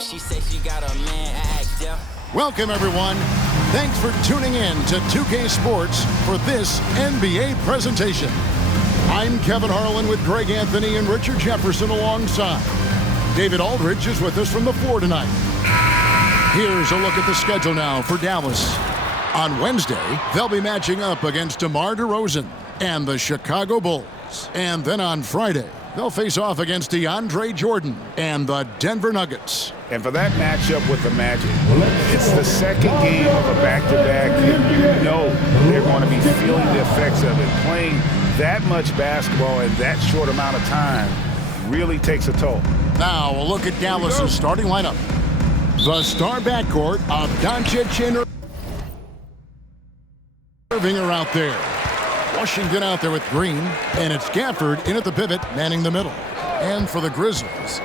She said she got a man, I asked her. Welcome, everyone. Thanks for tuning in to 2K Sports for this NBA presentation. I'm Kevin Harlan with Greg Anthony and Richard Jefferson alongside. David Aldridge is with us from the floor tonight. Here's a look at the schedule now for Dallas. On Wednesday, they'll be matching up against DeMar DeRozan and the Chicago Bulls. And then on Friday, they'll face off against DeAndre Jordan and the Denver Nuggets. And for that matchup with the Magic, it's the second game of a back-to-back. You know they're going to be feeling the effects of it. Playing that much basketball in that short amount of time really takes a toll. Now a look at Dallas's starting lineup. The star backcourt of Doncic and Irving are out there. Washington out there with Green, and it's Gafford in at the pivot, manning the middle. And for the Grizzlies,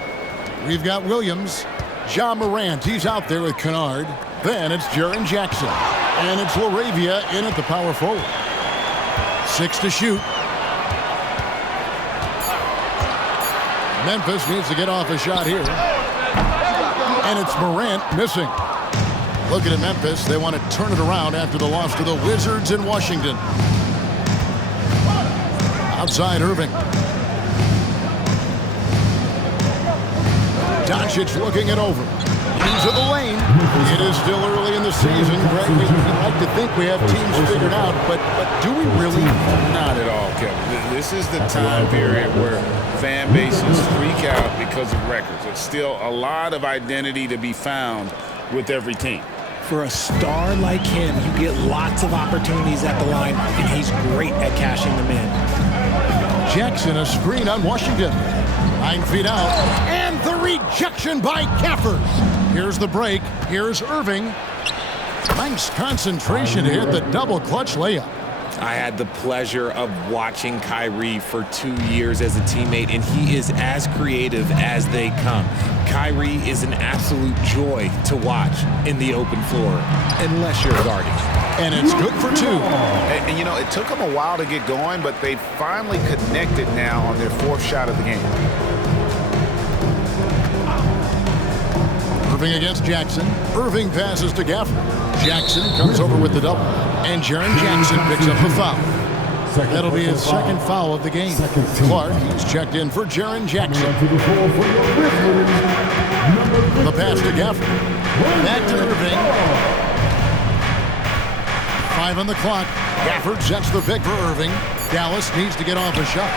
we've got Williams, Ja Morant, he's out there with Kennard. Then it's Jaren Jackson, and it's LaRavia in at the power forward. 6 to shoot. Memphis needs to get off a shot here. And it's Morant missing. Looking at Memphis, they want to turn it around after the loss to the Wizards in Washington. Outside Irving. Doncic looking it over. Into the lane. It is still early in the season, Greg. We like to think we have teams figured out, but do we really? Not at all, Kevin. This is the time period where fan bases freak out because of records. There's still a lot of identity to be found with every team. For a star like him, you get lots of opportunities at the line, and he's great at cashing them in. Jackson, a screen on Washington. 9 feet out. And the rejection by Gafford. Here's the break. Here's Irving. Nice concentration to hit the double clutch layup. I had the pleasure of watching Kyrie for 2 years as a teammate, and he is as creative as they come. Kyrie is an absolute joy to watch in the open floor, unless you're guarding. And it's good for 2. And you know, it took them a while to get going, but they finally connected now on their 4th shot of the game. Irving against Jackson. Irving passes to Gafford. Jackson comes over with the double. And Jaren Jackson picks up the foul. That'll be his second foul of the game. Clark, he's checked in for Jaren Jackson. The pass to Gafford. Back to Irving. 5 on the clock. Gafford sets the pick for Irving. Dallas needs to get off a shot.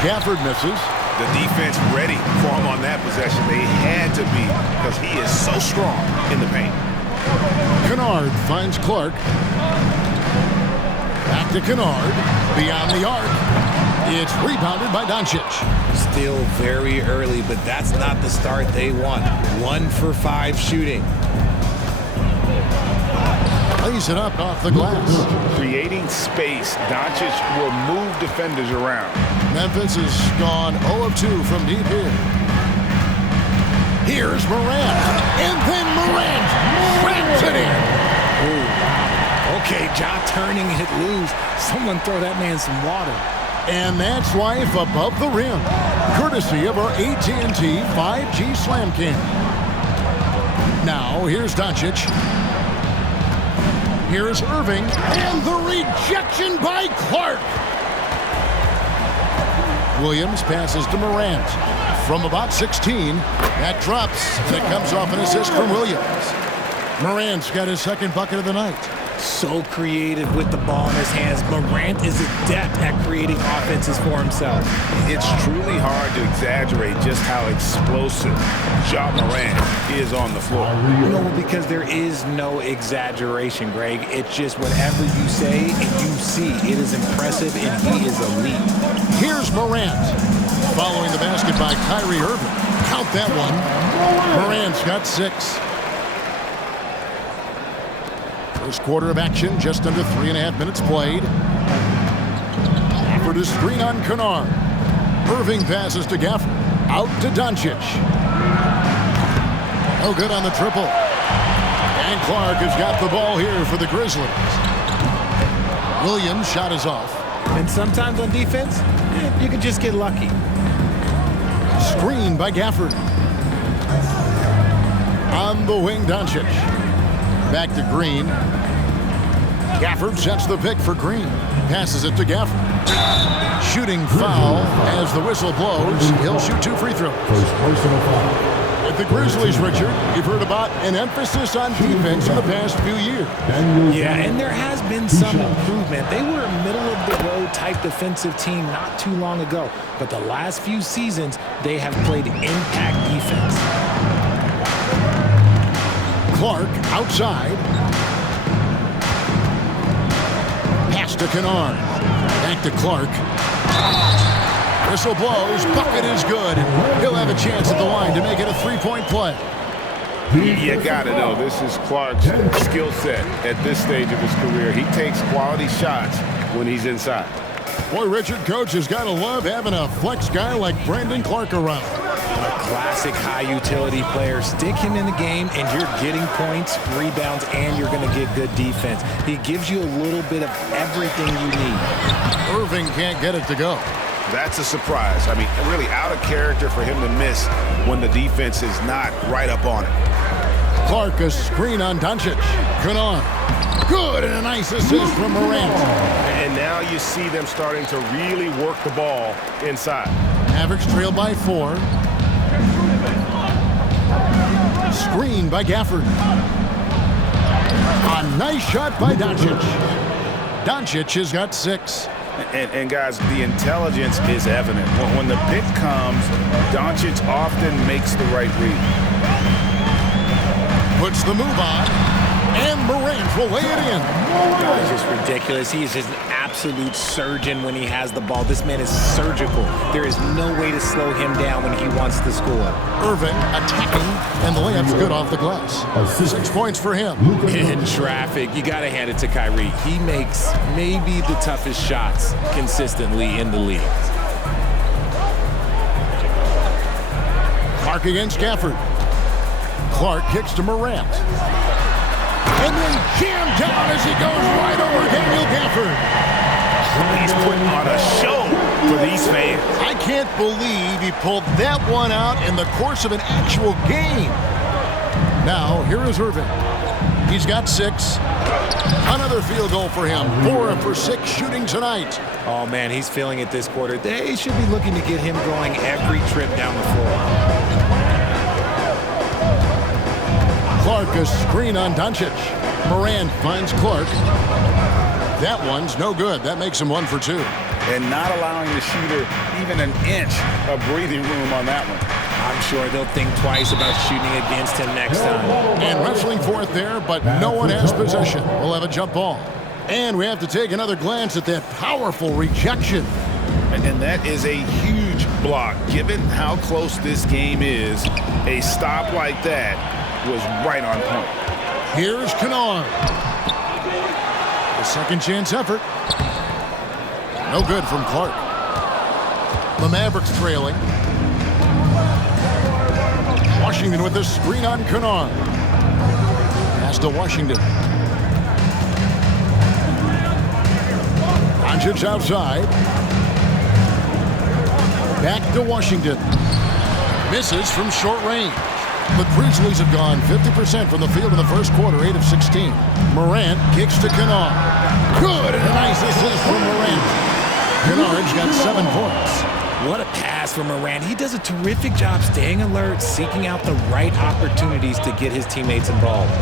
Gafford misses. The defense ready for him on that possession. They had to be, because he is so strong in the paint. Kennard finds Clark. Back to Kennard. Beyond the arc. It's rebounded by Doncic. Still very early, but that's not the start they want. 1 for 5 shooting. Lays it up off the glass. Creating space. Doncic will move defenders around. Memphis has gone 0 of 2 from deep here. Here's Morant. And then Morant slams it in. Ooh, wow. Okay, Ja turning it loose. Someone throw that man some water. And that's life above the rim. Courtesy of our AT&T 5G Slam Cam. Now, here's Doncic. Here's Irving, and the rejection by Clark. Williams passes to Morant. From about 16, that drops, and it comes off an assist from Williams. Morant's got his second bucket of the night. So creative with the ball in his hands. Morant is adept at creating offenses for himself. It's truly hard to exaggerate just how explosive Ja Morant is on the floor. No, because there is no exaggeration, Greg. It's just whatever you say and you see. It is impressive, and he is elite. Here's Morant. Following the basket by Kyrie Irving. Count that one. Morant's got 6. First quarter of action, just under 3.5 minutes played. Gafford is screen on Kennard. Irving passes to Gafford. Out to Doncic. No good on the triple. And Clark has got the ball here for the Grizzlies. Williams' shot is off. And sometimes on defense, you can just get lucky. Screen by Gafford. On the wing, Doncic. Back to Green. Gafford sets the pick for Green. Passes it to Gafford. Shooting foul as the whistle blows. He'll shoot 2 free throws. First personal foul. With the Grizzlies, Richard, you've heard about an emphasis on defense in the past few years. Yeah, and there has been some improvement. They were a middle-of-the-road type defensive team not too long ago. But the last few seasons, they have played impact defense. Clark outside. Pass to Kennard. Back to Clark. Whistle blows. Bucket is good. He'll have a chance at the line to make it a 3-point play. You got to know this is Clark's skill set at this stage of his career. He takes quality shots when he's inside. Boy, Richard, coach has got to love having a flex guy like Brandon Clark around. A classic high-utility player. Stick him in the game, and you're getting points, rebounds, and you're going to get good defense. He gives you a little bit of everything you need. Irving can't get it to go. That's a surprise. I mean, really out of character for him to miss when the defense is not right up on it. Clark, a screen on Doncic. Kennard. Good, and a nice assist from Morant. And now you see them starting to really work the ball inside. Mavericks trail by 4. Screen by Gafford. A nice shot by Doncic. Doncic has got 6. And guys, the intelligence is evident. When the pick comes, Doncic often makes the right read. Puts the move on, and Morant will lay it in. It's just ridiculous. He is just an absolute surgeon when he has the ball. This man is surgical. There is no way to slow him down when he wants to score. Irving attacking, and the layup's good off the glass. 6 points for him. In traffic, you got to hand it to Kyrie. He makes maybe the toughest shots consistently in the league. Clark against Gafford. Clark kicks to Morant. And then jammed down as he goes right over Daniel Gafford. He's putting on a show for these fans. I can't believe he pulled that one out in the course of an actual game. Now, here is Irving. He's got 6. Another field goal for him. 4 for 6 shooting tonight. Oh, man, he's feeling it this quarter. They should be looking to get him going every trip down the floor. Clark, a screen on Doncic. Morant finds Clark. That one's no good. That makes him 1 for 2. And not allowing the shooter even an inch of breathing room on that one. I'm sure they'll think twice about shooting against him next time. And wrestling for it there, but no one has possession. We'll have a jump ball. And we have to take another glance at that powerful rejection. And that is a huge block. Given how close this game is, a stop like that was right on point. Here's Kennard. The second chance effort. No good from Clark. The Mavericks trailing. Washington with the screen on Kennard. Pass to Washington. Doncic outside. Back to Washington. Misses from short range. The Grizzlies have gone 50% from the field in the first quarter, 8 of 16. Morant kicks to Kennard. Good, and a nice assist from Morant. Kennard's got 7 points. What a pass from Morant. He does a terrific job staying alert, seeking out the right opportunities to get his teammates involved.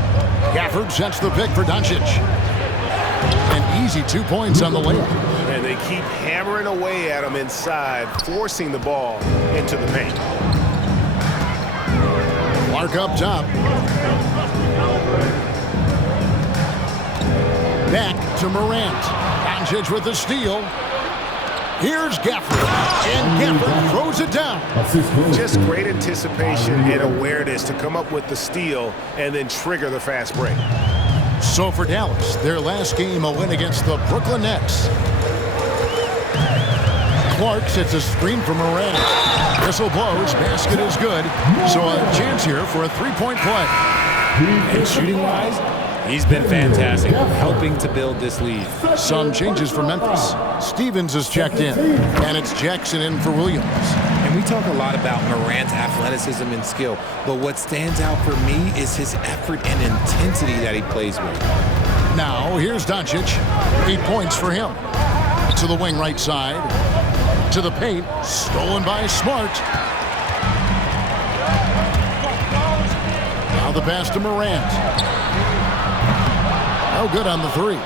Gafford sets the pick for Doncic. An easy 2 points on the layup. And they keep hammering away at him inside, forcing the ball into the paint. Clark up top. Back to Morant. Doncic with the steal. Here's Gafford. And Gafford throws it down. Just great anticipation and awareness to come up with the steal and then trigger the fast break. So for Dallas, their last game, a win against the Brooklyn Nets. Clark sets a screen for Morant. Whistle blows, basket is good. So a chance here for a 3-point play. And shooting-wise, he's been fantastic, helping to build this lead. Some changes for Memphis. Stevens is checked in, and it's Jackson in for Williams. And And we talk a lot about Morant's athleticism and skill, but what stands out for me is his effort and intensity that he plays with. Now, here's Doncic. 8 points for him. To the wing right side. To the paint. Stolen by Smart. Now the pass to Morant. No good on the three.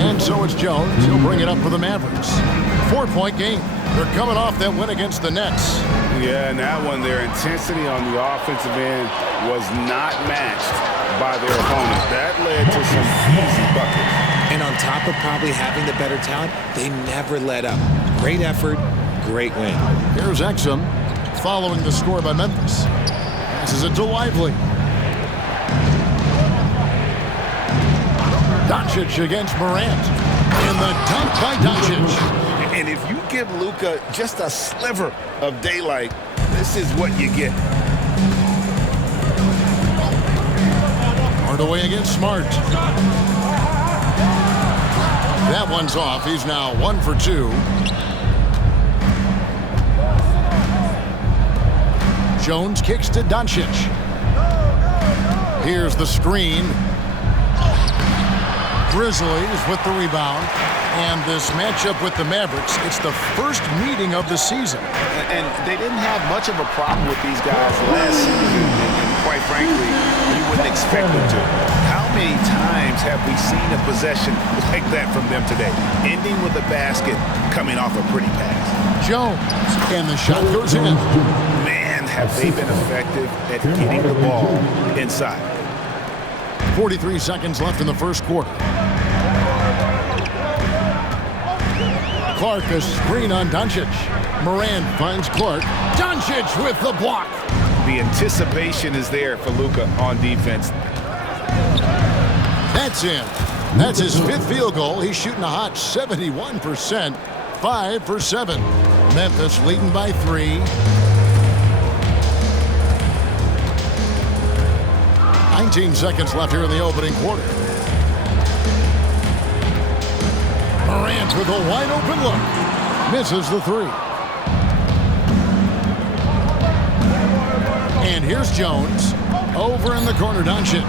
And so it's Jones. He'll bring it up for the Mavericks. 4-point game. They're coming off that win against the Nets. Yeah, and that one, their intensity on the offensive end was not matched by their opponent. That led to some easy buckets. And on top of probably having the better talent, they never let up. Great effort, great win. Here's Exum following the score by Memphis. Passes it to Lively. Doncic against Morant. And the dunk by Doncic. And if you give Luka just a sliver of daylight, this is what you get. Hardaway against Smart. That one's off. He's now 1 for 2. Jones kicks to Doncic. Here's the screen. Grizzlies with the rebound. And this matchup with the Mavericks, it's the first meeting of the season. And they didn't have much of a problem with these guys last season. And quite frankly, you wouldn't expect them to. How many times have we seen a possession like that from them today? Ending with a basket, coming off a pretty pass. Jones, and the shot goes in. Man, have they been effective at getting the ball inside. 43 seconds left in the first quarter. Clark, a screen on Doncic. Morant finds Clark. Doncic with the block. The anticipation is there for Luka on defense. That's in. That's his 5th field goal. He's shooting a hot 71%. 5 for 7. Memphis leading by 3. 19 seconds left here in the opening quarter. Morant with a wide open look. Misses the 3. And here's Jones. Over in the corner, Doncic.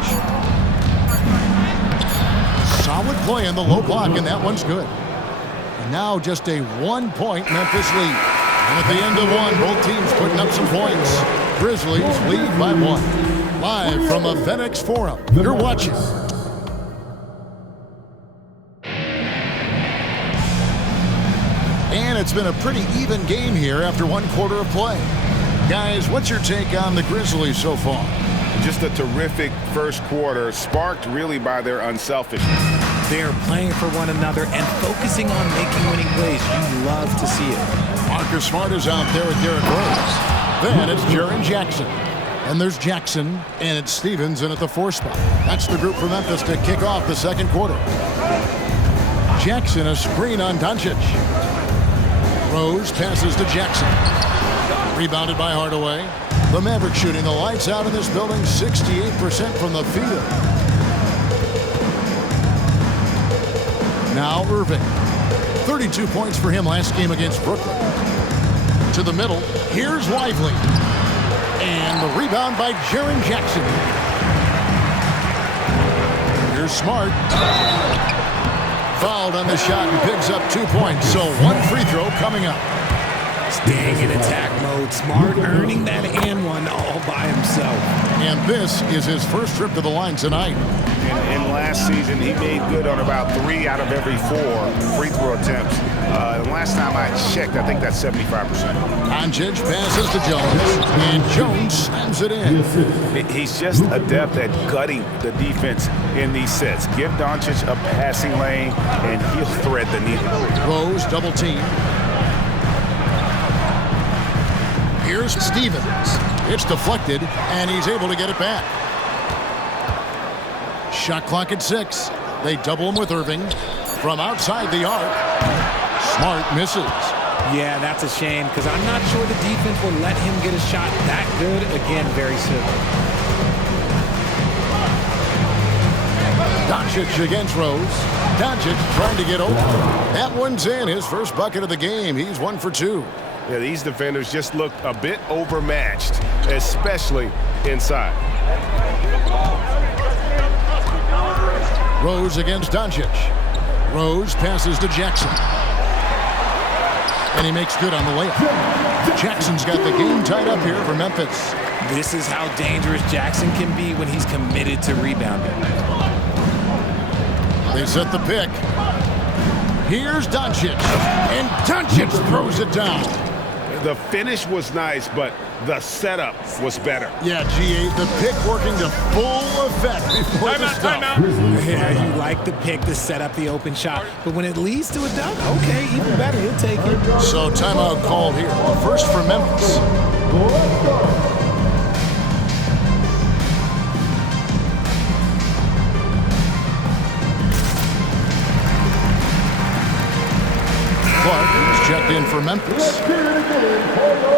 Solid play in the low block, and that one's good. And now just a 1-point Memphis lead. And at the end of one, both teams putting up some points. Grizzlies lead by 1. Live from the FedEx Forum, you're watching. And it's been a pretty even game here after 1 quarter of play. Guys, what's your take on the Grizzlies so far? Just a terrific first quarter, sparked really by their unselfishness. They're playing for one another and focusing on making winning plays. You love to see it. Marcus Smart is out there with Derrick Rose. Then it's Jaren Jackson. And there's Jackson, and it's Stevens in at the 4 spot. That's the group for Memphis to kick off the second quarter. Jackson, a screen on Doncic. Rose passes to Jackson. Rebounded by Hardaway. The Mavericks shooting the lights out in this building, 68% from the field. Now Irving. 32 points for him last game against Brooklyn. To the middle, here's Lively. And the rebound by Jaren Jackson. Here's Smart. Fouled on the shot and picks up 2 points. So 1 free throw coming up. Staying in attack mode. Smart earning that and one all by himself. And this is his first trip to the line tonight. In last season, he made good on about 3 out of every 4 free throw attempts. Last time I checked, I think that's 75%. Doncic passes to Jones, and Jones slams it in. He's just adept at gutting the defense in these sets. Give Doncic a passing lane, and he'll thread the needle. Rose double team. Here's Stevens. It's deflected, and he's able to get it back. Shot clock at 6. They double him with Irving. From outside the arc, Smart misses. Yeah, that's a shame because I'm not sure the defense will let him get a shot that good again very soon. Doncic against Rose. Doncic trying to get open. That one's in. His first bucket of the game. He's 1 for 2. Yeah, these defenders just looked a bit overmatched, especially inside. Rose against Doncic. Rose passes to Jackson. And he makes good on the layup. Jackson's got the game tied up here for Memphis. This is how dangerous Jackson can be when he's committed to rebounding. They set the pick. Here's Doncic. And Doncic throws it down. The finish was nice, but the setup was better. Yeah, G8, the pick working to full effect before the stop. Yeah, you like the pick to set up the open shot. But when it leads to a dunk, okay, even better. He'll take it. So timeout called here. The first for Memphis. Clark is checked in for Memphis.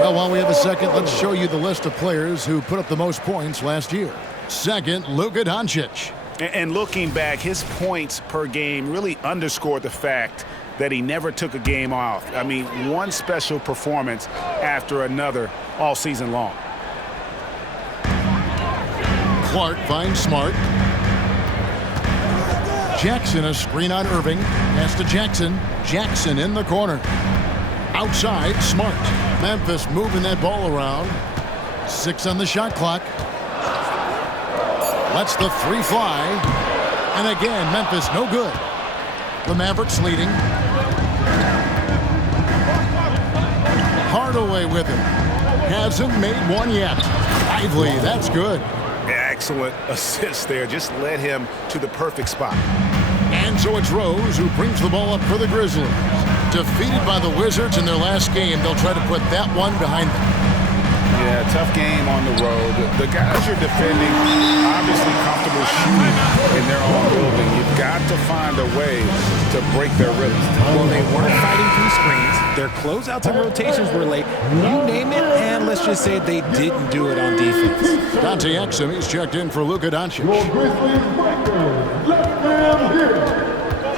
Well, while we have a second, let's show you the list of players who put up the most points last year. Second, Luka Doncic. And looking back, his points per game really underscored the fact that he never took a game off. I mean, one special performance after another all season long. Clark finds Smart. Jackson, a screen on Irving. Pass to Jackson. Jackson in the corner. Outside, Smart. Memphis moving that ball around. 6 on the shot clock. Lets the 3 fly. And again, Memphis no good. The Mavericks leading. Hardaway with it. Hasn't made one yet. Lively, that's good. Excellent assist there. Just led him to the perfect spot. And so it's Rose who brings the ball up for the Grizzlies. Defeated by the Wizards in their last game, they'll try to put that one behind them. Yeah, tough game on the road. The guys you're defending, obviously comfortable shooting in their own building. You've got to find a way to break their rhythm. Well, they weren't fighting through screens. Their closeouts and rotations were late. You name it, and let's just say they didn't do it on defense. Dante Exum, he's checked in for Luka Doncic.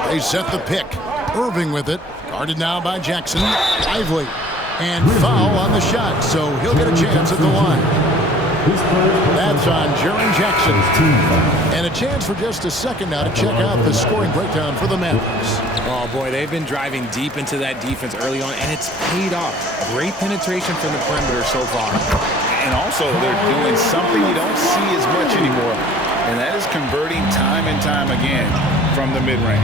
They set the pick. Irving with it. Guarded now by Jackson. Lively. And foul on the shot, so he'll get a chance at the line. That's on Jaren Jackson. And a chance for just a second now to check out the scoring breakdown for the Mavericks. Oh, boy, they've been driving deep into that defense early on, and it's paid off. Great penetration from the perimeter so far. And also, they're doing something you don't see as much anymore, and that is converting time and time again from the mid-range.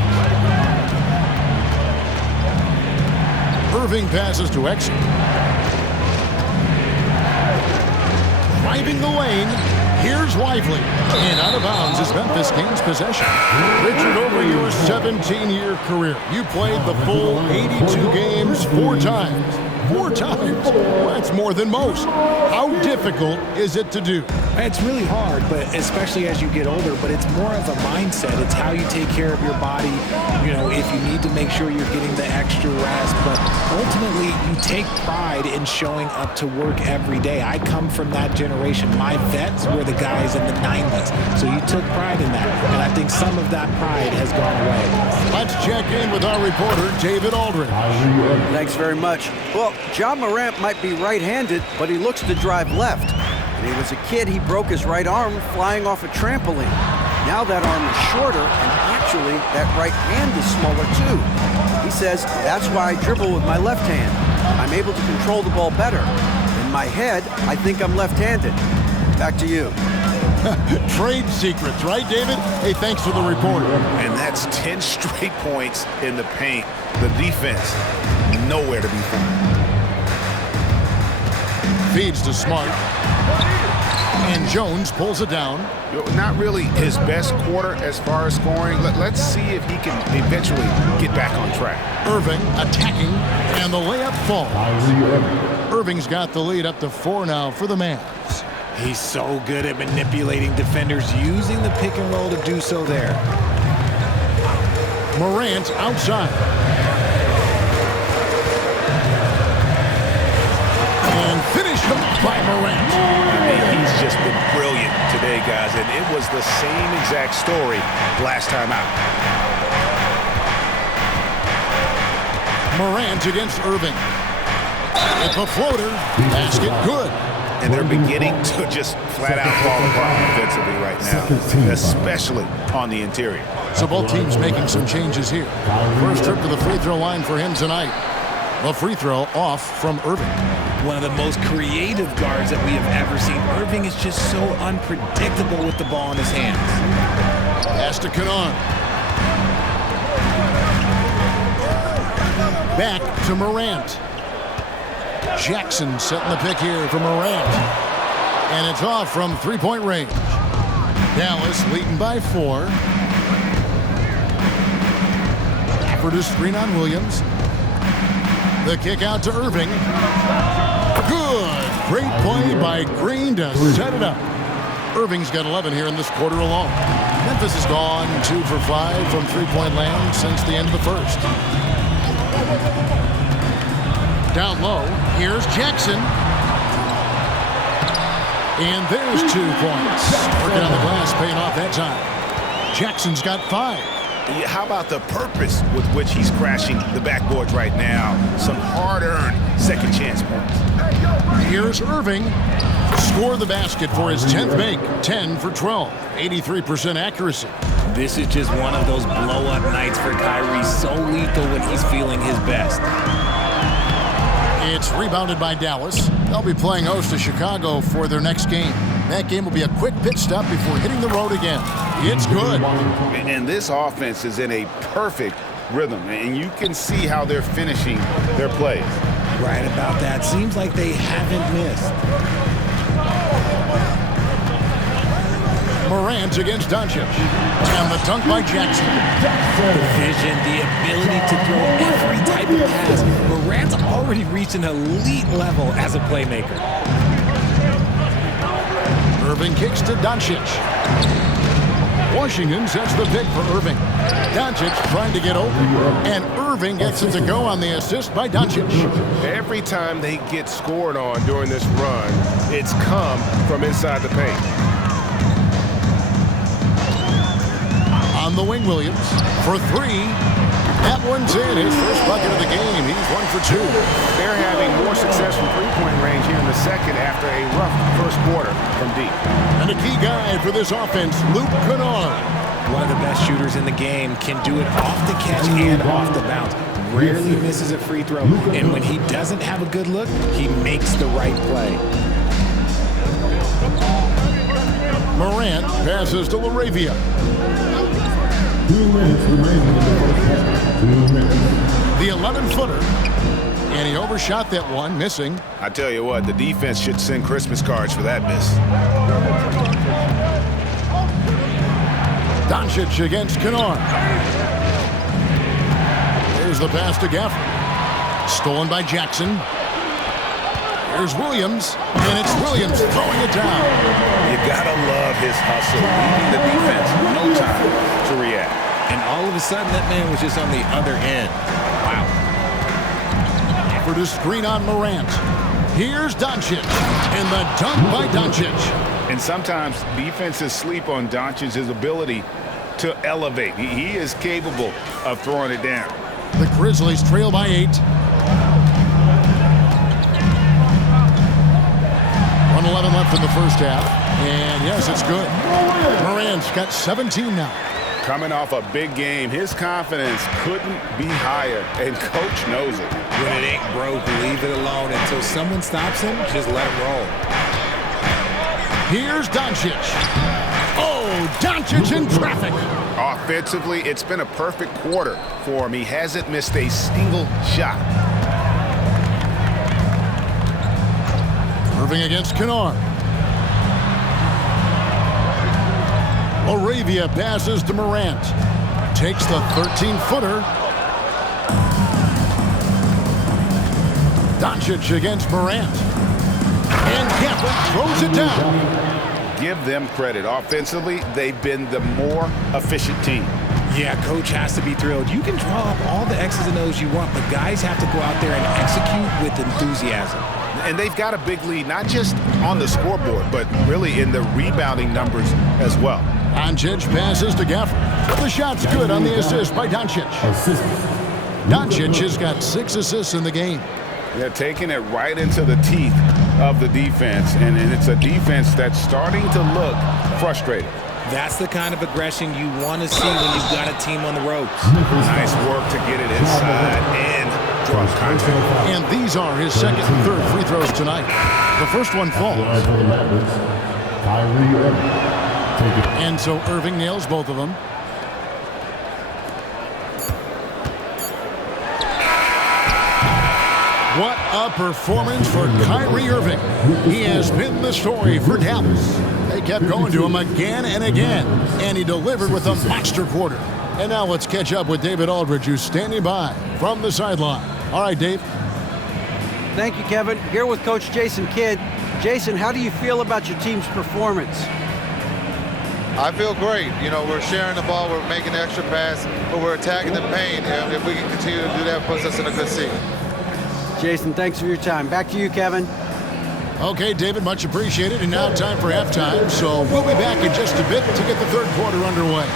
Irving passes to Exum. Driving the lane, here's Lively. And out of bounds as Memphis gains possession. Richard, over your 17-year career, you played the full 82 games 4 times. 4 times? Well, that's more than most. How difficult is it to do? It's really hard, but especially as you get older, but it's more of a mindset. It's how you take care of your body, you know, if you need to make sure you're getting the extra rest. But ultimately, you take pride in showing up to work every day. I come from that generation. My vets were the guys in the 90s. So you took pride in that. And I think some of that pride has gone away. Let's check in with our reporter, David Aldridge. Thanks very much. Well, Ja Morant might be right-handed, but he looks to drive left. When he was a kid, he broke his right arm flying off a trampoline. Now that arm is shorter, and actually, that right hand is smaller too. He says, that's why I dribble with my left hand. I'm able to control the ball better. In my head, I think I'm left-handed. Back to you. Trade secrets, right, David? Hey, thanks for the report. And that's 10 straight points in the paint. The defense, nowhere to be found. Feeds to Smart. And Jones pulls it down. Not really his best quarter as far as scoring. Let's see if he can eventually get back on track. Irving attacking, and the layup falls. Irving's got the lead up to 4 now for the Mavs. He's so good at manipulating defenders, using the pick and roll to do so there. Morant outside. And finished up by Morant. He's just been brilliant today, guys, and it was the same exact story last time out. Morant against Irving. It's a floater. Basket good. And they're beginning to just flat out fall apart defensively right now, especially on the interior. So both teams making some changes here. First trip to the free throw line for him tonight. The free throw off from Irving. One of the most creative guards that we have ever seen. Irving is just so unpredictable with the ball in his hands. Pass to Canaan. Back to Morant. Jackson setting the pick here for Morant. And it's off from three-point range. Dallas leading by 4. Effort to screen on Williams. The kick out to Irving. Good. Great play by Green to set it up. Irving's got 11 here in this quarter alone. Memphis has gone 2 for 5 from three-point land since the end of the first. Down low, here's Jackson. And there's 2 points. Working on the glass, paying off that time. Jackson's got 5. How about the purpose with which he's crashing the backboards right now? Some hard-earned second chance points. Here's Irving. Score the basket for his 10th make. 10 for 12. 83% accuracy. This is just one of those blow-up nights for Kyrie. So lethal when he's feeling his best. It's rebounded by Dallas. They'll be playing host to Chicago for their next game. That game will be a quick pit stop before hitting the road again. It's good. And this offense is in a perfect rhythm, and you can see how they're finishing their plays. Right about that. Seems like they haven't missed. Morant against Doncic. And the dunk by Jackson. The vision, the ability to throw every type of pass. Morant's already reached an elite level as a playmaker. Irving kicks to Doncic. Washington sets the pick for Irving. Doncic trying to get open, and Irving gets it to go on the assist by Doncic. Every time they get scored on during this run, it's come from inside the paint. On the wing, Williams for 3. That one's in. His first bucket of the game. He's 1 for 2. They're having more success from three-point range here in the second after a rough first quarter from deep. And a key guy for this offense, Luke Kennard. One of the best shooters in the game, can do it off the catch and off the bounce. Rarely misses a free throw, and when he doesn't have a good look, he makes the right play. Morant passes to LaRavia. 2 minutes remaining in the first half. 2 minutes. The 11-footer. And he overshot that one, missing. I tell you what, the defense should send Christmas cards for that miss. Doncic against Kennard. Here's the pass to Gafford. Stolen by Jackson. Here's Williams, and it's Williams throwing it down. You gotta love his hustle, leaving the defense no time to react. And all of a sudden, that man was just on the other end. Wow. For the screen on Morant. Here's Doncic, and the dunk by Doncic. And sometimes defenses sleep on Doncic's ability to elevate. He is capable of throwing it down. The Grizzlies trail by 8. 1:11 left in the first half. And yes, it's good. Morant's got 17 now. Coming off a big game, his confidence couldn't be higher, and coach knows it. When it ain't broke, leave it alone until someone stops him. Just let him roll. Here's Doncic. Oh, Doncic in traffic. Offensively, it's been a perfect quarter for him. He hasn't missed a single shot. Irving against Kennard. LaRavia passes to Morant. Takes the 13-footer. Doncic against Morant. And Gafford throws it down. Give them credit. Offensively, they've been the more efficient team. Yeah, coach has to be thrilled. You can draw up all the X's and O's you want, but guys have to go out there and execute with enthusiasm. And they've got a big lead, not just on the scoreboard, but really in the rebounding numbers as well. Doncic passes to Gafford. The shot's good on the assist by Doncic. Doncic has got 6 assists in the game. They're taking it right into the teeth of the defense, and it's a defense that's starting to look frustrated. That's the kind of aggression you want to see when you've got a team on the ropes. Nice work to get it inside and draw contact. And these are his second and third free throws tonight. The first one falls. For the Mavericks, Kyrie Irving. Take it. And so Irving nails both of them. What a performance for Kyrie Irving. He has been the story for Dallas. They kept going to him again and again, and he delivered with a monster quarter. And now let's catch up with David Aldridge, who's standing by from the sideline. All right, Dave. Thank you, Kevin. Here with Coach Jason Kidd. Jason, how do you feel about your team's performance? I feel great. You know, we're sharing the ball, we're making the extra pass, but we're attacking the paint. And if we can continue to do that, it puts us in a good seat. Jason, thanks for your time. Back to you, Kevin. Okay, David, much appreciated. And now time for halftime. So we'll be back in just a bit to get the third quarter underway.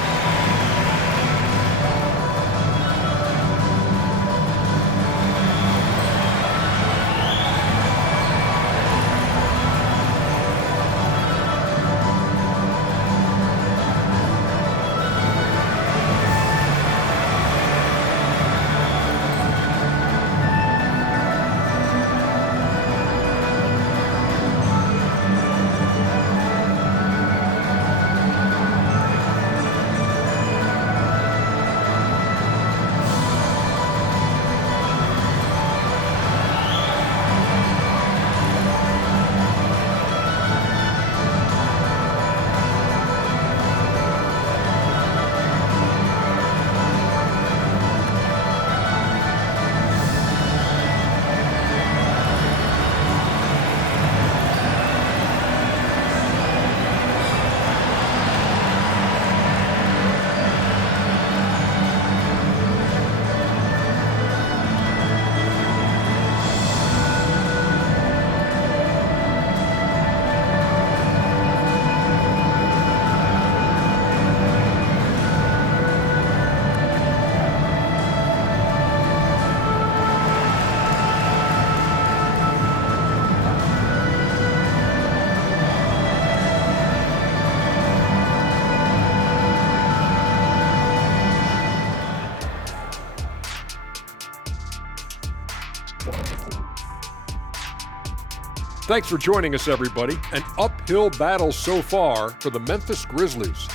Thanks for joining us, everybody. An uphill battle so far for the Memphis Grizzlies.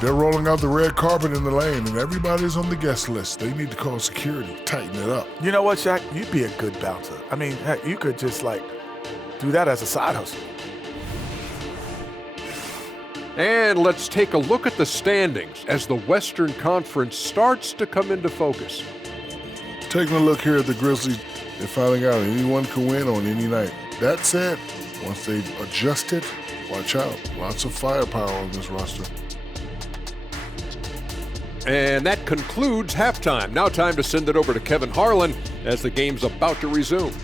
They're rolling out the red carpet in the lane, and everybody's on the guest list. They need to call security, tighten it up. You know what, Shaq? You'd be a good bouncer. I mean, heck, you could just, do that as a side hustle. And let's take a look at the standings as the Western Conference starts to come into focus. Taking a look here at the Grizzlies, they're finding out anyone can win on any night. That said, once they've adjusted, watch out. Lots of firepower on this roster. And that concludes halftime. Now time to send it over to Kevin Harlan as the game's about to resume.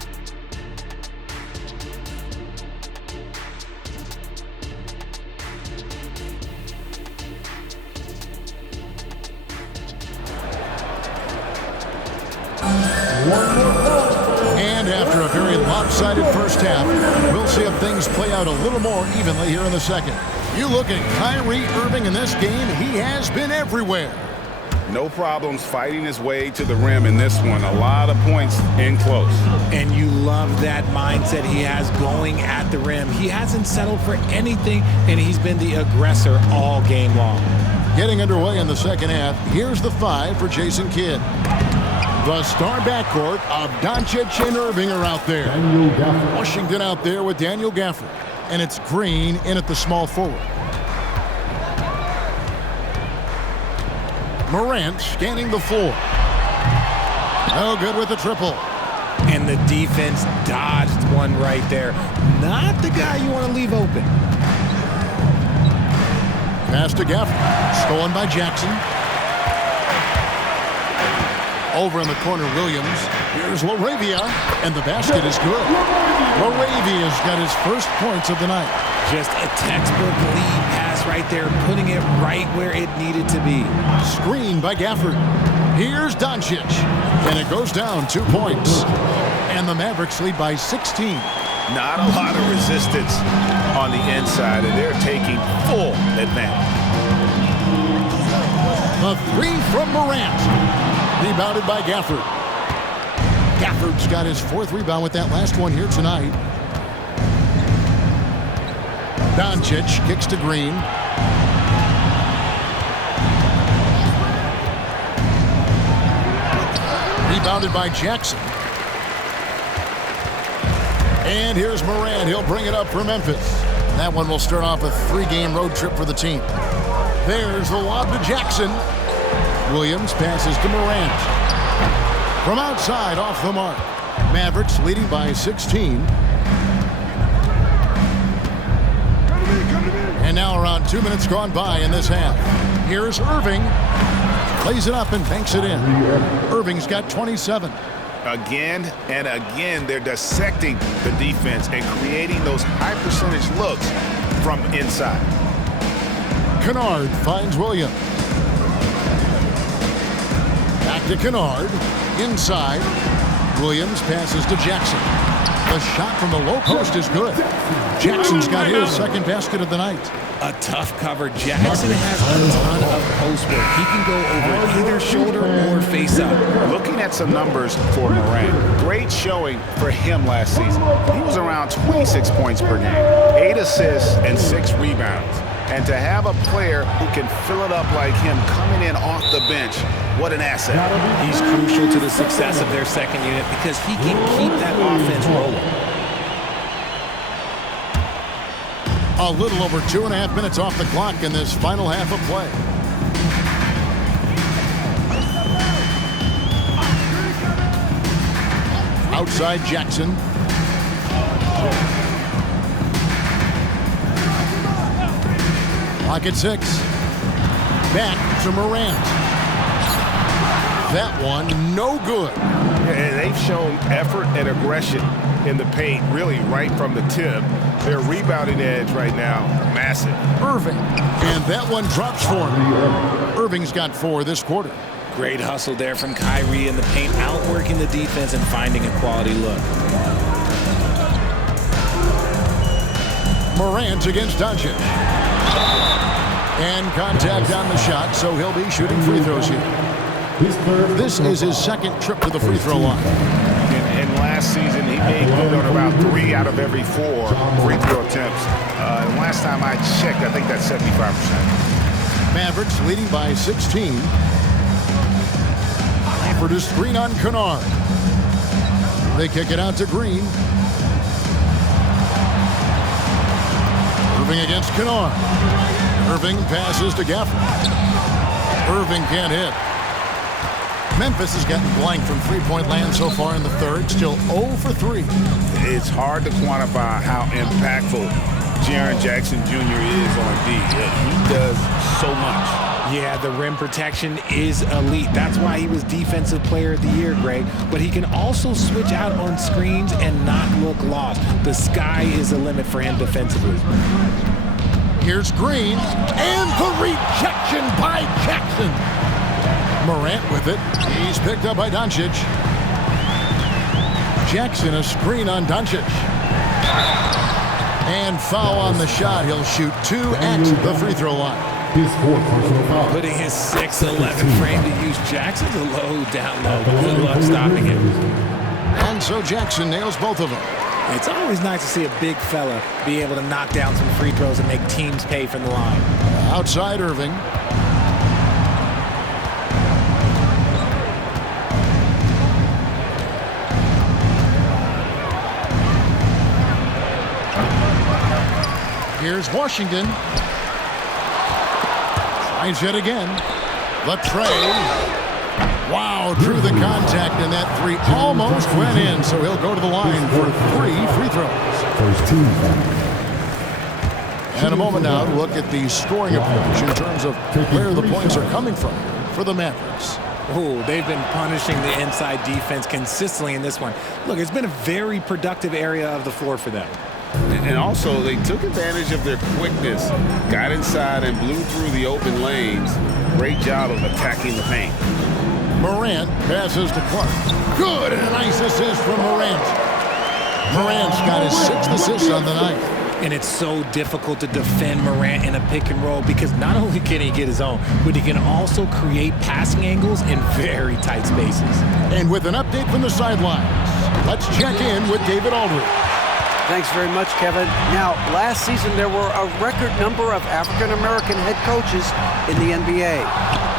And after a very lopsided first half, we'll see if things play out a little more evenly here in the second. You look at Kyrie Irving in this game, he has been everywhere. No problems fighting his way to the rim in this one. A lot of points in close. And you love that mindset he has going at the rim. He hasn't settled for anything, and he's been the aggressor all game long. Getting underway in the second half, here's the 5 for Jason Kidd. The star backcourt of Doncic and Irving are out there. Washington out there with Daniel Gafford. And it's Green in at the small forward. Morant scanning the floor. No good with the triple. And the defense dodged one right there. Not the guy you want to leave open. Pass to Gafford. Stolen by Jackson. Over in the corner, Williams. Here's LaRavia, and the basket is good. LaRavia's got his first points of the night. Just a textbook lead pass right there, putting it right where it needed to be. Screen by Gafford. Here's Doncic. And it goes down 2 points. And the Mavericks lead by 16. Not a lot of resistance on the inside, and they're taking full advantage. The three from Morant. Rebounded by Gafford. Gafford's got his 4th rebound with that last one here tonight. Doncic kicks to Green. Rebounded by Jackson. And here's Morant. He'll bring it up for Memphis. That one will start off a 3-game road trip for the team. There's the lob to Jackson. Williams passes to Morant. From outside, off the mark. Mavericks leading by 16. And now around 2 minutes gone by in this half. Here's Irving. Plays it up and banks it in. Irving's got 27. Again and again, they're dissecting the defense and creating those high percentage looks from inside. Kennard finds Williams. Back to Kennard. Inside. Williams passes to Jackson. The shot from the low post is good. Jackson's got his 2nd basket of the night. A tough cover. Jackson has a ton of post work. He can go over either shoulder or face up. Looking at some numbers for Morant, great showing for him last season. He was around 26 points per game, 8 assists, and 6 rebounds. And to have a player who can fill it up like him coming in off the bench, what an asset. He's crucial to the success of their second unit because he can keep that offense rolling. A little over 2.5 minutes off the clock in this final half of play. Outside Jackson. Clock at 6. Back to Morant. That one, no good. And they've shown effort and aggression in the paint, really right from the tip. Their rebounding edge right now, massive. Irving. And that one drops for him. Irving's got 4 this quarter. Great hustle there from Kyrie in the paint, outworking the defense and finding a quality look. Morant against Doncic. And contact on the shot, so he'll be shooting free throws here. This is his 2nd trip to the free throw line. And last season, he made good on about 3 out of every 4 free throw attempts. And last time I checked, I think that's 75%. Mavericks leading by 16. For the screen on Kennard. They kick it out to Green. Irving against Kennard. Irving passes to Gafford. Irving can't hit. Memphis has gotten blank from three-point land so far in the third. Still 0 for 3. It's hard to quantify how impactful Jaren Jackson Jr. is on D. He does so much. Yeah, the rim protection is elite. That's why he was Defensive Player of the Year, Greg. But he can also switch out on screens and not look lost. The sky is the limit for him defensively. Here's Green, and the rejection by Jackson. Morant with it. He's picked up by Doncic. Jackson, a screen on Doncic. And foul on the shot. He'll shoot 2 at the free throw line. Putting his 6'11" frame to use. Jackson's a low, down low. Good luck stopping him. And so Jackson nails both of them. It's always nice to see a big fella be able to knock down some free throws and make teams pay from the line. Outside Irving. Here's Washington. Tries it again. The tray. Wow, drew the contact, and that 3 almost went in, so he'll go to the line for 3 free throws. First team. And a moment now to look at the scoring approach in terms of where the points are coming from for the Mavericks. Oh, they've been punishing the inside defense consistently in this one. Look, it's been a very productive area of the floor for them. And also, they took advantage of their quickness, got inside and blew through the open lanes. Great job of attacking the paint. Morant passes to Clark. Good, and a nice assist from Morant. Morant's got his 6th assist on the night. And it's so difficult to defend Morant in a pick and roll because not only can he get his own, but he can also create passing angles in very tight spaces. And with an update from the sidelines, let's check in with David Aldridge. Thanks very much, Kevin. Now, last season there were a record number of African-American head coaches in the NBA.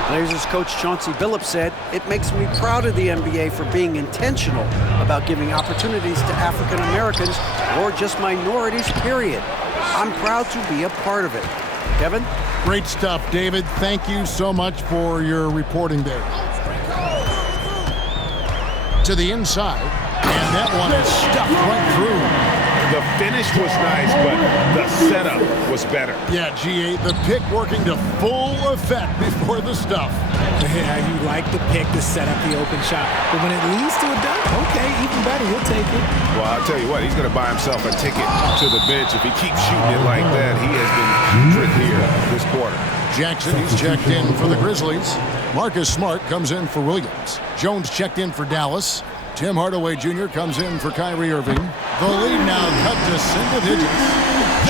Blazers coach Chauncey Billups said, "It makes me proud of the NBA for being intentional about giving opportunities to African Americans or just minorities, period. I'm proud to be a part of it." Kevin? Great stuff, David. Thank you so much for your reporting there. To the inside, and that one is stuffed right through. The finish was nice, but the setup was better. Yeah, G8, the pick working to full effect before the stuff. Yeah, you like the pick to set up the open shot, but when it leads to a dunk, okay, even better, he'll take it. Well, I'll tell you what, he's going to buy himself a ticket to the bench. If he keeps shooting it like that, he has been tricked here this quarter. Jackson, he's checked in for the Grizzlies. Marcus Smart comes in for Williams. Jones checked in for Dallas. Tim Hardaway Jr. comes in for Kyrie Irving. The lead now cut to single digits.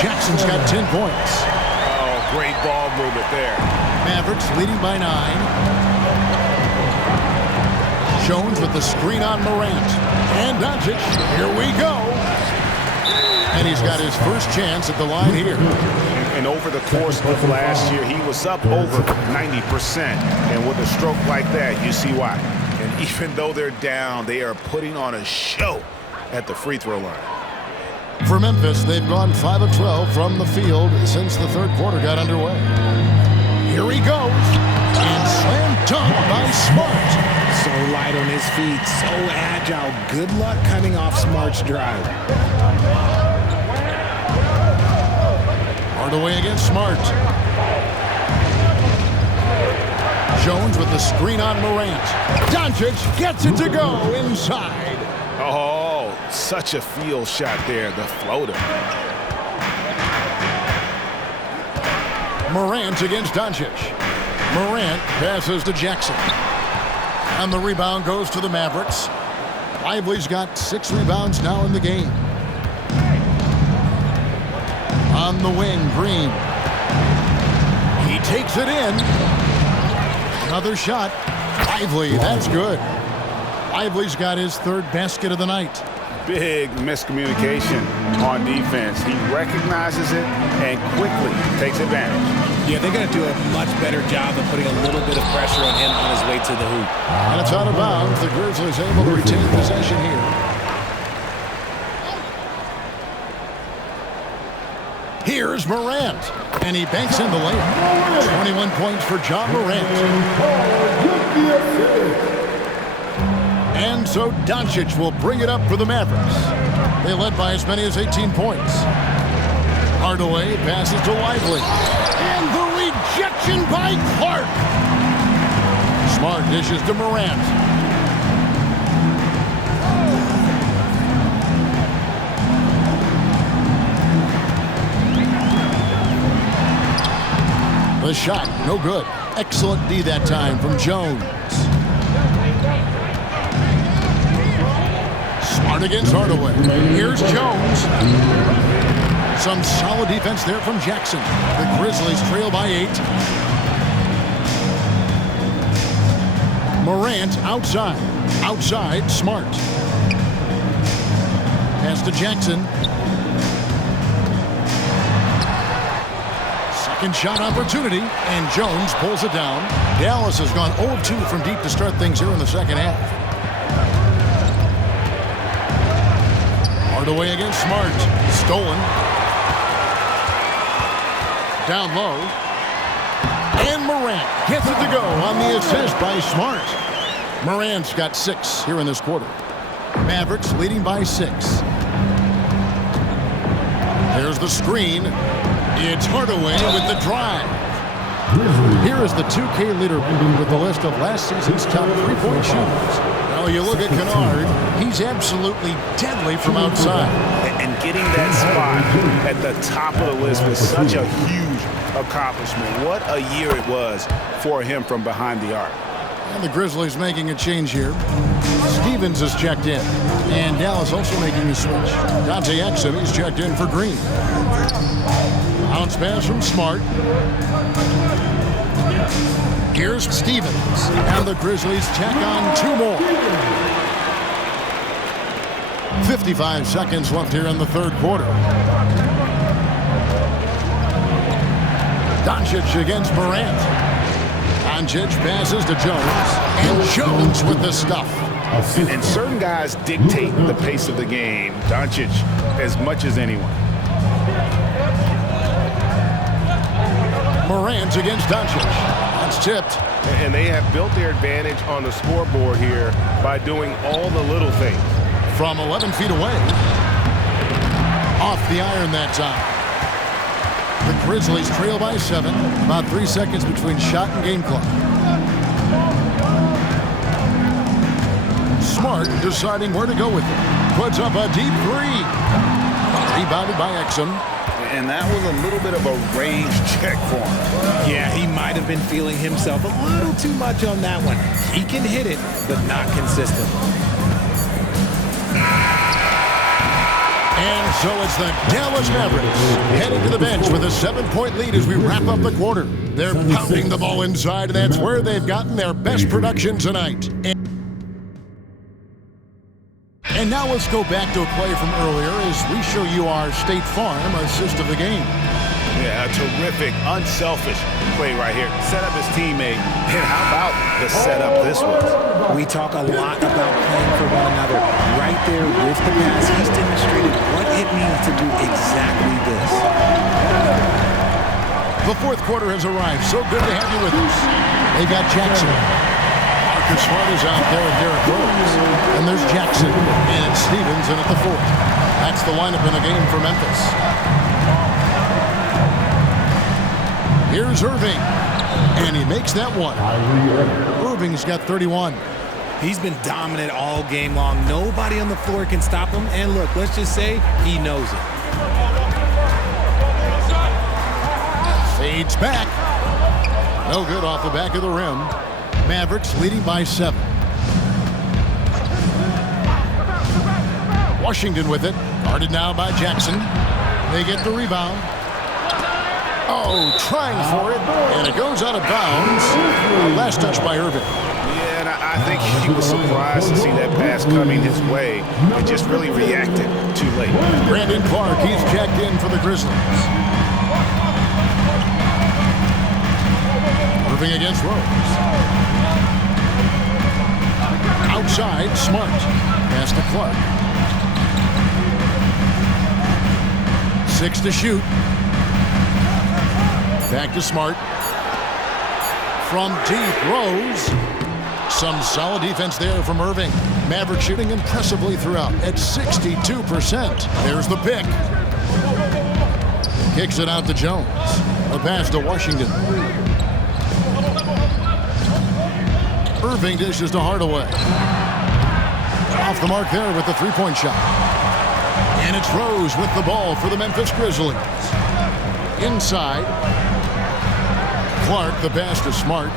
Jackson's got 10 points. Oh, great ball movement there. Mavericks leading by 9. Jones with the screen on Morant. And Doncic, here we go. And he's got his first chance at the line here. And over the course of last year, he was up over 90%. And with a stroke like that, you see why. And even though they're down, they are putting on a show at the free throw line. For Memphis, they've gone 5 of 12 from the field since the third quarter got underway. Here he goes. And slam dunk by Smart. So light on his feet, so agile. Good luck cutting off Smart's drive. Hardaway against Smart. Jones with the screen on Morant. Doncic gets it to go inside. Oh, such a field shot there, the floater. Morant against Doncic. Morant passes to Jackson. And the rebound goes to the Mavericks. Lively's got 6 rebounds now in the game. On the wing, Green. He takes it in. Another shot. Lively, that's good. Lively's got his 3rd basket of the night. Big miscommunication on defense. He recognizes it and quickly takes advantage. Yeah, they're going to do a much better job of putting a little bit of pressure on him on his way to the hoop. And it's out of bounds. The Grizzlies able to retain possession here. Here's Morant, and he banks in the layup. 21 points for John Morant. And so Doncic will bring it up for the Mavericks. They led by as many as 18 points. Hardaway passes to Lively. And the rejection by Clark. Smart dishes to Morant. The shot, no good. Excellent D that time from Jones. Smart against Hardaway. Here's Jones. Some solid defense there from Jackson. The Grizzlies trail by 8. Morant outside. Outside, Smart. Pass to Jackson. Second shot opportunity, and Jones pulls it down. Dallas has gone 0 of 2 from deep to start things here in the second half. Hardaway against Smart. Stolen. Down low. And Morant gets it to go on the assist by Smart. Morant's got 6 here in this quarter. Mavericks leading by 6. There's the screen. It's Hardaway with the drive. Here is the 2K leaderboard with the list of last season's top 3-point shooters. Now Well, you look at Kennard, he's absolutely deadly from outside. And getting that spot at the top of the list was such a huge accomplishment. What a year it was for him from behind the arc. And the Grizzlies making a change here. Stevens is checked in. And Dallas also making a switch. Dante Exum is checked in for Green. Bounce pass from Smart. Here's Stevens. And the Grizzlies tack on 2 more. 55 seconds left here in the third quarter. Doncic against Morant. Doncic passes to Jones. And Jones with the stuff. And certain guys dictate the pace of the game. Doncic as much as anyone. Morant against Doncic. That's tipped. And they have built their advantage on the scoreboard here by doing all the little things. From 11 feet away. Off the iron that time. The Grizzlies trail by 7. About 3 seconds between shot and game clock. Smart deciding where to go with it. Puts up a deep 3. Rebounded by Exum. And that was a little bit of a range check for him. Yeah, he might have been feeling himself a little too much on that one. He can hit it, but not consistent. And so it's the Dallas Mavericks heading to the bench with a 7-point lead as we wrap up the quarter. They're pounding the ball inside, and that's where they've gotten their best production tonight. And now let's go back to a play from earlier as we show you our State Farm assist of the game. Yeah, a terrific, unselfish play right here. Set up his teammate. And how about the setup this was? We talk a lot about playing for one another. Right there with the pass, he's demonstrated what it means to do exactly this. The fourth quarter has arrived. So good to have you with us. They got Jackson. Marcus Smart is out there with Derrick Rose. And there's Jackson. And Stevens in at the 4th. That's the lineup in the game for Memphis. Here's Irving. And he makes that one. Irving's got 31. He's been dominant all game long. Nobody on the floor can stop him. And look, let's just say he knows it. Fades back. No good off the back of the rim. Mavericks leading by 7. Washington with it. Guarded now by Jackson. They get the rebound. Oh, trying for it. And it goes out of bounds. Last touch by Irving. Yeah, and I think he was surprised to see that pass coming his way and just really reacted too late. Brandon Clark, he's checked in for the Grizzlies. Irving against Rose. Outside, Smart. Pass to Clark. 6 to shoot. Back to Smart. From deep, Rose. Some solid defense there from Irving. Maverick shooting impressively throughout at 62%. There's the pick. Kicks it out to Jones. A pass to Washington. Irving dishes to Hardaway. Off the mark there with the 3-point shot. And it's Rose with the ball for the Memphis Grizzlies. Inside. Clark, the pass to Smart.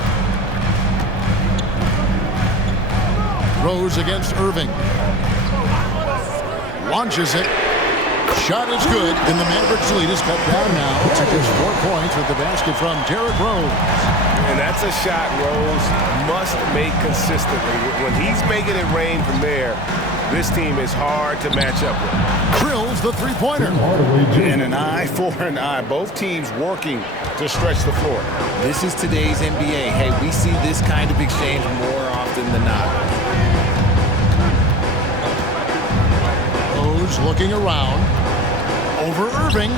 Rose against Irving. Launches it. Shot is good, and the Mavericks lead is cut down now to just 4 points with the basket from Derrick Rose. And that's a shot Rose must make consistently. When he's making it rain from there, this team is hard to match up with. Drills the 3-pointer. And an eye for an eye. Both teams working to stretch the floor. This is today's NBA. Hey, we see this kind of exchange more often than not. Rose looking around. Over Irving.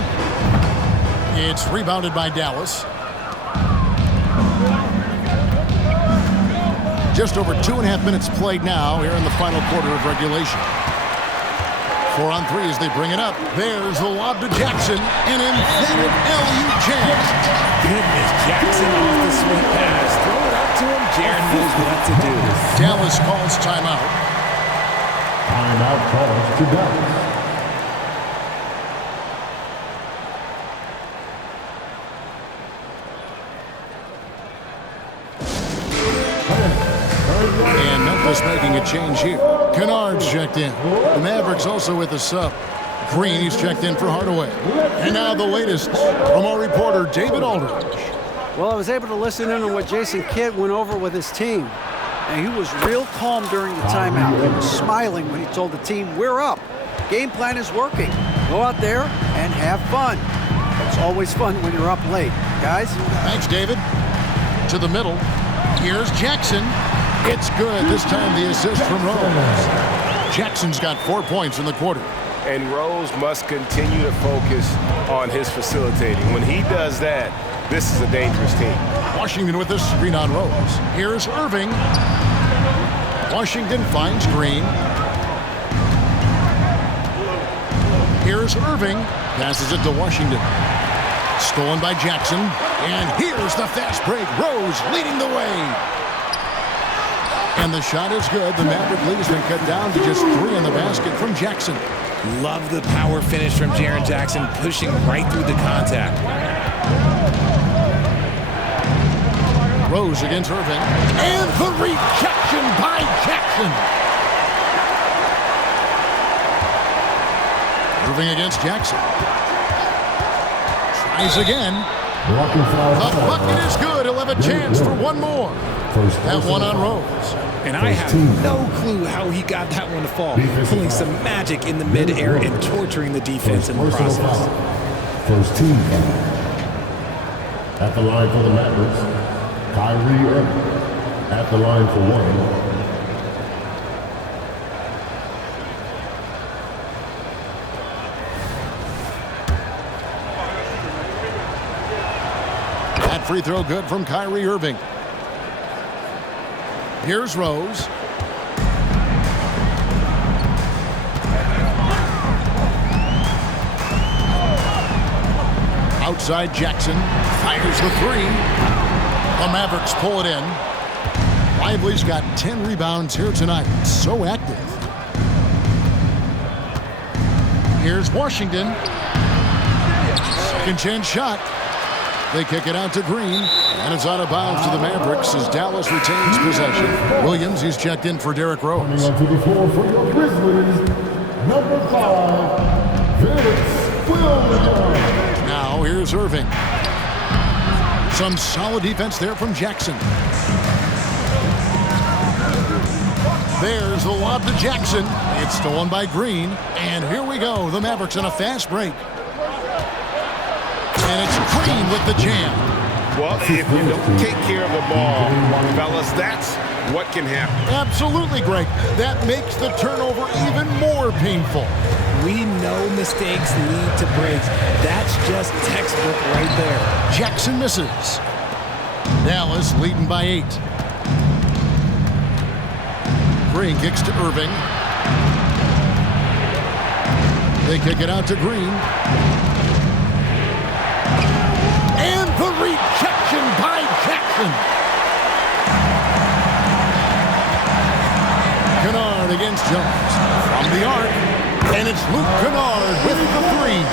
It's rebounded by Dallas. Just over 2.5 minutes played now here in the final quarter of regulation. 4 on 3 as they bring it up. There's the lob to Jackson. An emphatic LU jam. Goodness, Jackson off the sweet pass. Throw it up to him, Jaren knows what to do. Dallas calls timeout. Timeout calls to Dallas. And Memphis making a change here. Kennard's checked in. The Mavericks also with a sub. Green, he's checked in for Hardaway. And now the latest from our reporter, David Aldridge. Well, I was able to listen in on what Jason Kidd went over with his team. And he was real calm during the timeout. He was smiling when he told the team, we're up. Game plan is working. Go out there and have fun. It's always fun when you're up late. Guys? Thanks, David. To the middle. Here's Jackson. It's good. This time the assist from Rose. Jackson's got 4 points in the quarter. And Rose must continue to focus on his facilitating. When he does that, this is a dangerous team. Washington with this screen on Rose. Here's Irving. Washington finds Green. Here's Irving. Passes it to Washington. Stolen by Jackson. And here's the fast break. Rose leading the way. And the shot is good. The Maverick lead has been cut down to just 3 in the basket from Jackson. Love the power finish from Jaren Jackson, pushing right through the contact. Rose against Irving. And the rejection by Jackson. Irving against Jackson. Tries again. The bucket is good. He'll have a chance for one more. That one on Rose. And I have no clue how he got that one to fall. Pulling some magic in the midair and torturing the defense in the process. First team foul. At the line for the Mavericks, Kyrie Irving. At the line for one. That free throw good from Kyrie Irving. Here's Rose. Outside Jackson. Fires the 3. The Mavericks pull it in. Lively's got 10 rebounds here tonight. So active. Here's Washington. Second chance shot. They kick it out to Green, and it's out of bounds to the Mavericks as Dallas retains possession. Williams, he's checked in for Derrick Rose. Coming onto the floor for your Grizzlies, number 5, Vince Williams. Now here's Irving. Some solid defense there from Jackson. There's the lob to Jackson. It's stolen by Green, and here we go. The Mavericks in a fast break. And it's Green with the jam. Well, if you don't take care of the ball, fellas, that's what can happen. Absolutely, Greg. That makes the turnover even more painful. We know mistakes lead to breaks. That's just textbook right there. Jackson misses. Dallas leading by 8. Green kicks to Irving. They kick it out to Green. And the rejection by Jackson. Kennard against Jones. From the arc. And it's Luke Kennard with the 3.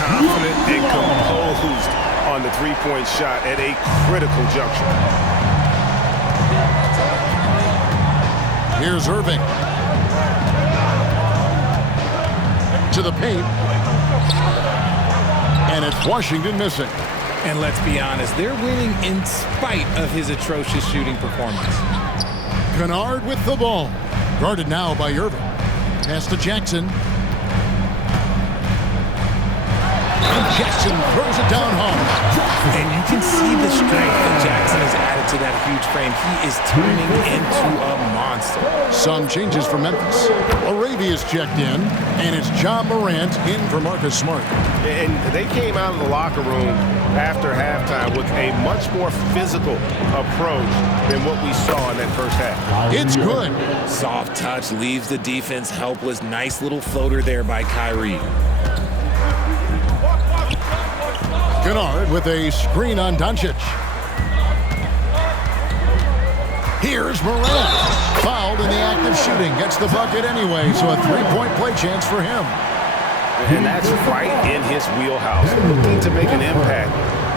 Confident and composed on the three-point shot at a critical juncture. Here's Irving. To the paint. And it's Washington missing. And let's be honest, they're winning in spite of his atrocious shooting performance. Kennard with the ball. Guarded now by Irving. Pass to Jackson. And Jackson throws it down home. And you can see the strength that Jackson has added to that huge frame. He is turning into a monster. Some changes for Memphis. Arabia's checked in, and it's Ja Morant in for Marcus Smart. And they came out of the locker room after halftime with a much more physical approach than what we saw in that first half. It's good. Soft touch leaves the defense helpless. Nice little floater there by Kyrie. Kennard with a screen on Doncic. Here's Morant. Fouled in the act of shooting. Gets the bucket anyway, so a three-point play chance for him. And that's right in his wheelhouse. Looking to make an impact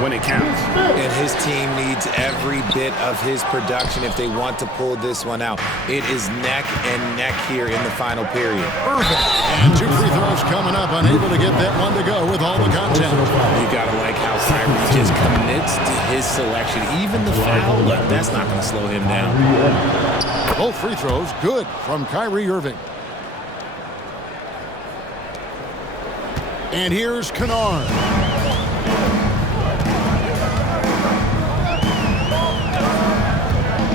when it counts. And his team needs every bit of his production if they want to pull this one out. It is neck and neck here in the final period. Irving. And 2 free throws coming up. Unable to get that one to go with all the content. You got to like how Kyrie just commits to his selection. Even the foul, that's not going to slow him down. Both free throws good from Kyrie Irving. And here's Kennard.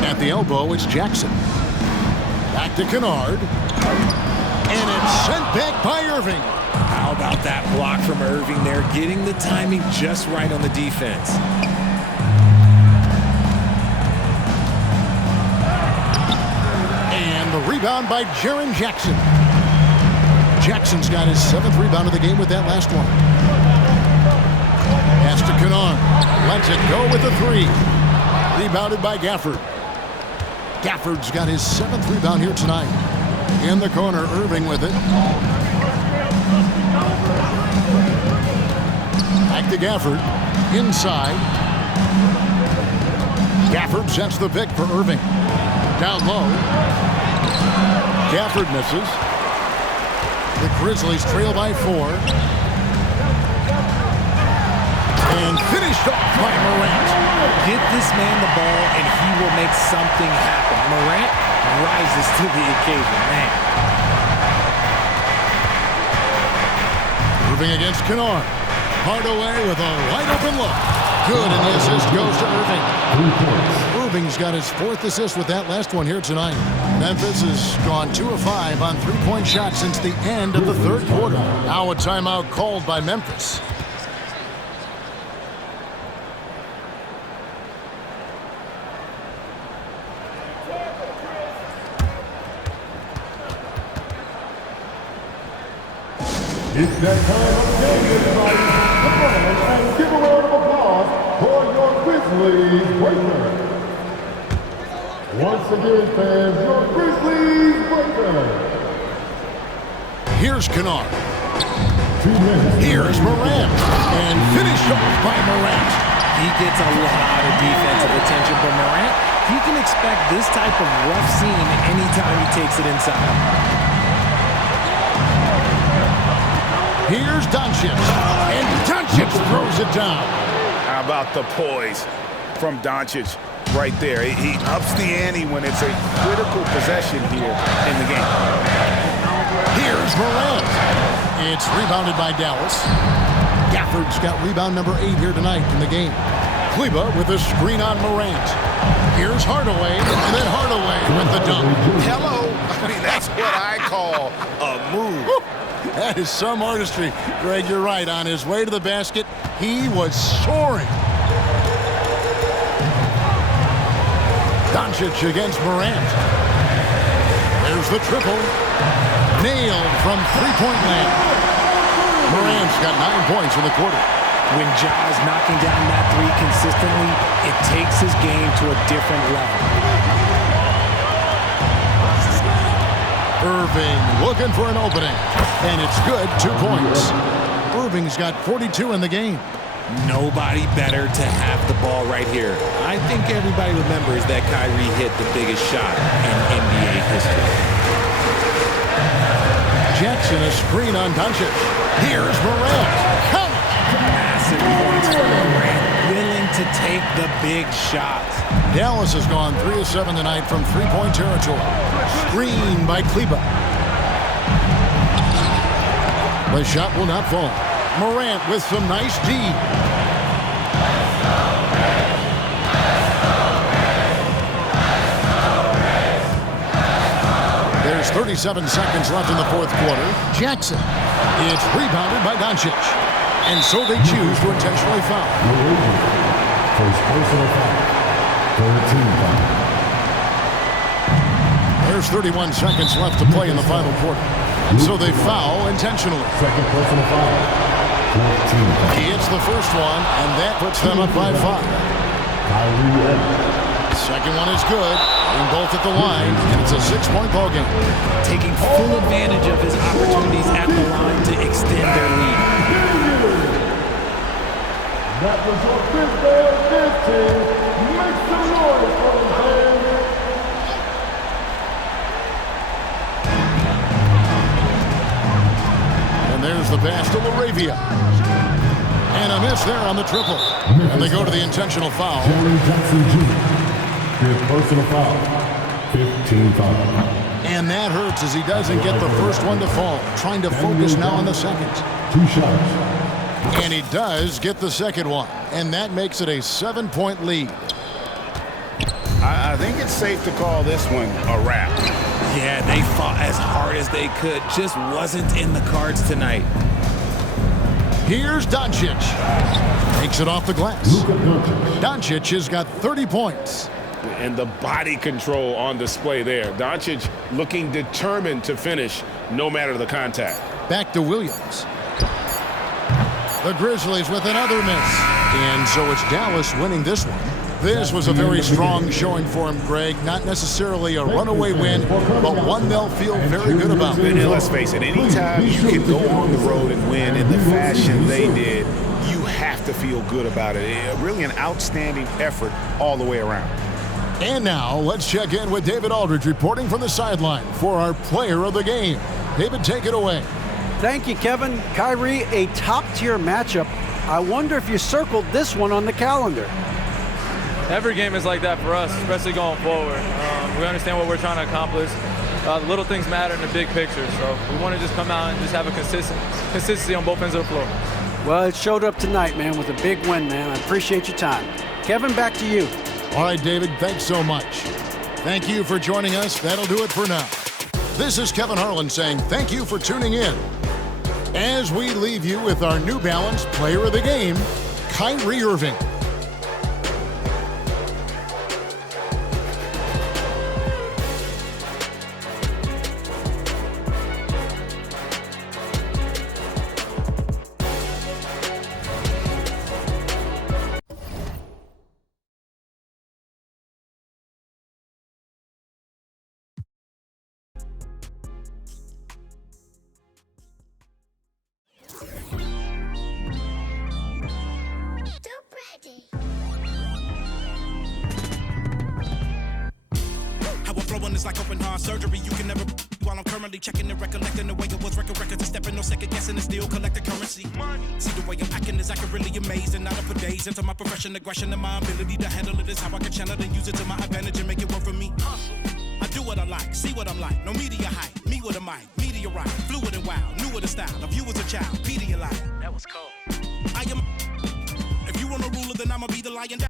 At the elbow, it's Jackson. Back to Kennard. And it's sent back by Irving. How about that block from Irving there? Getting the timing just right on the defense. And the rebound by Jaren Jackson. Jackson's got his 7th rebound of the game with that last one. Pass to Kennard. Lets it go with the 3. Rebounded by Gafford. Gafford's got his 7th rebound here tonight. In the corner, Irving with it. Back to Gafford. Inside. Gafford sets the pick for Irving. Down low. Gafford misses. The Grizzlies trail by 4. And finished off by Morant. Get this man the ball and he will make something happen. Morant rises to the occasion, man. Irving against Kennard. Hardaway with a wide open look. Good, and the assist goes to Irving. Irving's got his 4th assist with that last one here tonight. Memphis has gone 2 of 5 on 3-point shots since the end of the 3rd quarter. Now a timeout called by Memphis. It's that time of the game, everybody. Come on and give a round of applause for your Grizzlies breaker. Once again, fans, your Grizzlies breaker. Here's Kennard. 2 minutes. Here's Morant. And finished off by Morant. He gets a lot of defensive attention, but Morant, he can expect this type of rough scene anytime he takes it inside. Here's Doncic. And Doncic throws it down. How about the poise from Doncic right there? He ups the ante when it's a critical possession here in the game. Here's Morant. It's rebounded by Dallas. Gafford's got rebound number 8 here tonight in the game. Kleber with a screen on Morant. Here's Hardaway, and then Hardaway with the dunk. Hello. I mean, that's what I call a move. That is some artistry. Greg, you're right. On his way to the basket, he was soaring. Doncic against Morant. There's the triple. Nailed from 3-point land. Morant's got 9 points in the quarter. When Ja's knocking down that 3 consistently, it takes his game to a different level. Irving looking for an opening. And it's good, 2 points. Irving's got 42 in the game. Nobody better to have the ball right here. I think everybody remembers that Kyrie hit the biggest shot in NBA history. Jackson a screen on Doncic. Here's Morant. Come! Massive points for Morant. Willing to take the big shots. Dallas has gone 3 of 7 tonight from 3-point territory. Screen by Kleber. The shot will not fall. Morant with some nice D. There's 37 seconds left in the 4th quarter. Jackson. It's rebounded by Doncic. And so they choose to intentionally foul. First personal foul. 13 foul. There's 31 seconds left to play in the final quarter. So they foul intentionally. Second personal foul. 14 foul. He hits the first one, and that puts them up by 5. Kyrie Irving. Second one is good. Getting both at the line, and it's a 6-point ball game. Taking full advantage of his opportunities at the line to extend their lead. That was your fifth ball, 15. Make some noise for the fans. And there's the pass to LaRavia. And a miss there on the triple. And they go to the intentional foul. Jerry Jackson Jr. Fifth personal foul. 15 foul. And that hurts as he doesn't get the first one to fall. Trying to focus now on the second. 2 shots. And he does get the second one. And that makes it a 7-point lead. I think it's safe to call this one a wrap. Yeah, they fought as hard as they could. Just wasn't in the cards tonight. Here's Doncic. Takes it off the glass. Doncic has got 30 points. And the body control on display there. Doncic looking determined to finish no matter the contact. Back to Williams. The Grizzlies with another miss. And so it's Dallas winning this one. This was a very strong showing for him, Greg. Not necessarily a runaway win, but one they'll feel very good about. And let's face it, anytime you can go on the road and win in the fashion they did, you have to feel good about it. Really an outstanding effort all the way around. And now let's check in with David Aldridge reporting from the sideline for our player of the game. David, take it away. Thank you, Kevin. Kyrie, a top-tier matchup. I wonder if you circled this one on the calendar. Every game is like that for us, especially going forward. We understand what we're trying to accomplish. The little things matter in the big picture, so we want to just come out and just have a consistency on both ends of the floor. Well, it showed up tonight, man, with a big win, man. I appreciate your time. Kevin, back to you. All right, David, thanks so much. Thank you for joining us. That'll do it for now. This is Kevin Harlan saying thank you for tuning in. As we leave you with our New Balance Player of the Game, Kyrie Irving. It's like open heart surgery. You can never while I'm currently checking and recollecting the way it was record records and stepping no second guessing and still collecting currency. See the way I'm acting is acting really amazing. Not up for days into my profession, aggression, and my ability to handle it is how I can channel and use it to my advantage and make it work for me. I do what I like, see what I'm like. No media hype, me with a mic, meteorite, fluid and wild, new with a style. Of you as a child, Pedialyte. That was cold. I am. If you want a ruler, then I'ma be the lion.